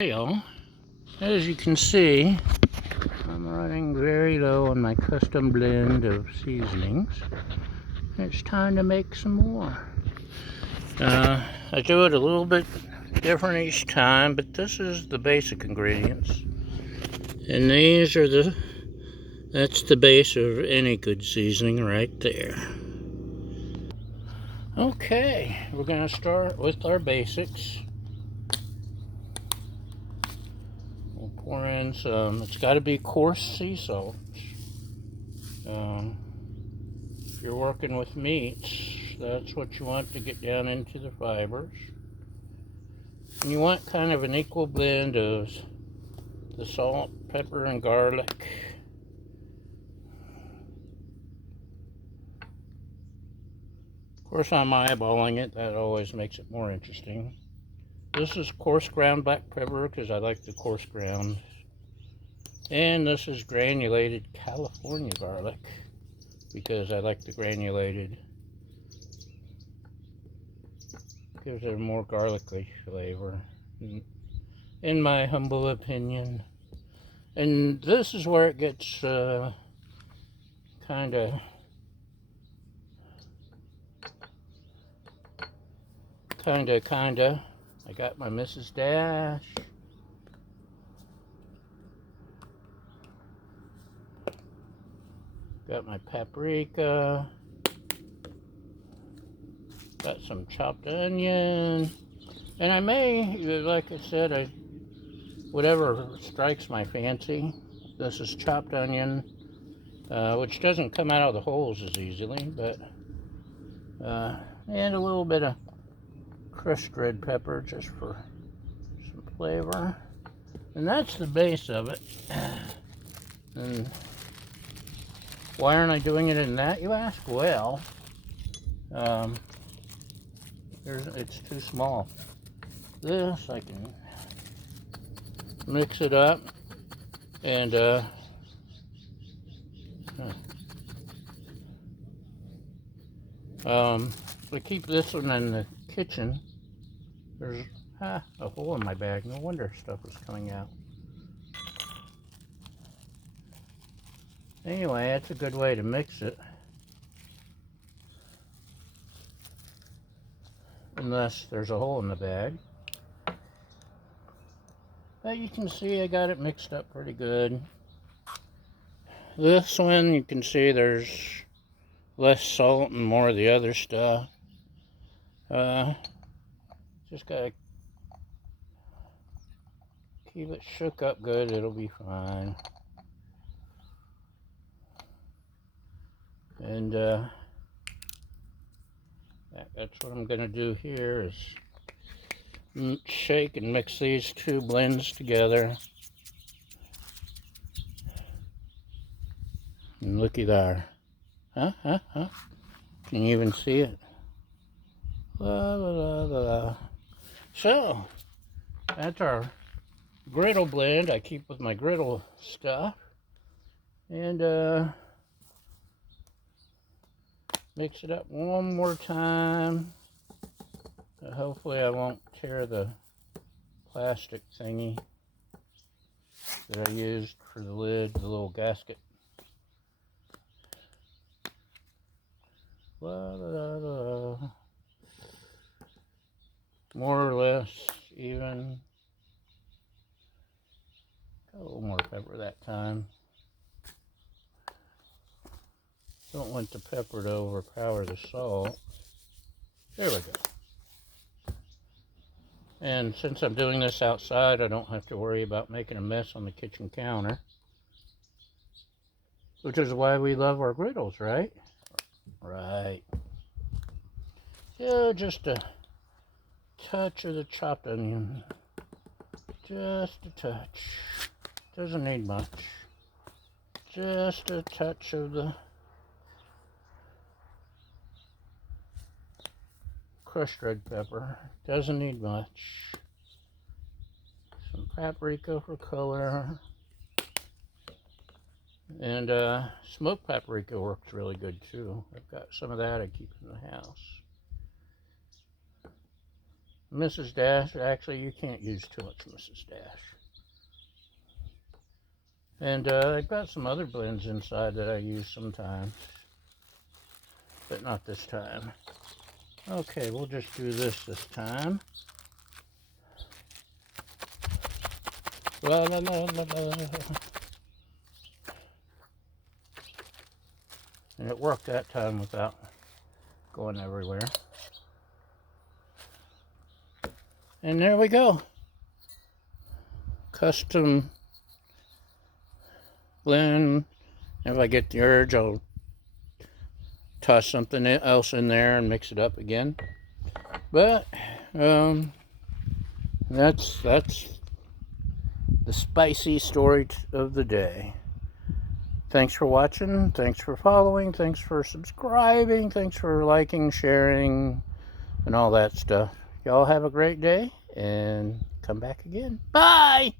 Hey y'all, as you can see, I'm running very low on my custom blend of seasonings. It's time to make some more. I do it a little bit different each time, but this is the basic ingredients. And that's the base of any good seasoning right there. Okay, we're gonna start with our basics. We'll pour in some, it's gotta be coarse sea salt. If you're working with meats, that's what you want to get down into the fibers. And you want kind of an equal blend of the salt, pepper, and garlic. Of course, I'm eyeballing it. That always makes it more interesting. This is coarse ground black pepper because I like the coarse ground. And this is granulated California garlic because I like the granulated. Gives it a more garlicky flavor, in my humble opinion. And this is where it gets kind of I got my Mrs. Dash. Got my paprika. Got some chopped onion. And I may, like I said, whatever strikes my fancy. This is chopped onion, which doesn't come out of the holes as easily, but and a little bit of crushed red pepper just for some flavor. And that's the base of it. And why aren't I doing it in that, you ask? Well, it's too small. This, I can mix it up and we keep this one in the kitchen. There's a hole in my bag. No wonder stuff was coming out. Anyway, that's a good way to mix it. Unless there's a hole in the bag. But you can see I got it mixed up pretty good. This one, you can see there's less salt and more of the other stuff. Just gotta keep it shook up good, it'll be fine. And that's what I'm gonna do here is shake and mix these two blends together. And looky there. Huh? Can you even see it? La la la la la. So, that's our griddle blend I keep with my griddle stuff. And mix it up one more time. Hopefully I won't tear the plastic thingy that I used for the lid, the little gasket. La, la, la. More or less even. Got a little more pepper that time. Don't want the pepper to overpower the salt. There we go. And since I'm doing this outside, I don't have to worry about making a mess on the kitchen counter. Which is why we love our griddles, right? Right. Yeah, just a touch of the chopped onion. Just a touch. Doesn't need much. Just a touch of the crushed red pepper. Doesn't need much. Some paprika for color. And smoked paprika works really good too. I've got some of that I keep in the house. Mrs. Dash, actually, you can't use too much Mrs. Dash. And I've got some other blends inside that I use sometimes, but not this time. Okay, we'll just do this time. La la la la la. And it worked that time without going everywhere. And there we go. Custom blend. If I get the urge, I'll toss something else in there and mix it up again. But that's the spicy story of the day. Thanks for watching. Thanks for following. Thanks for subscribing. Thanks for liking, sharing, and all that stuff. Y'all have a great day and come back again. Bye!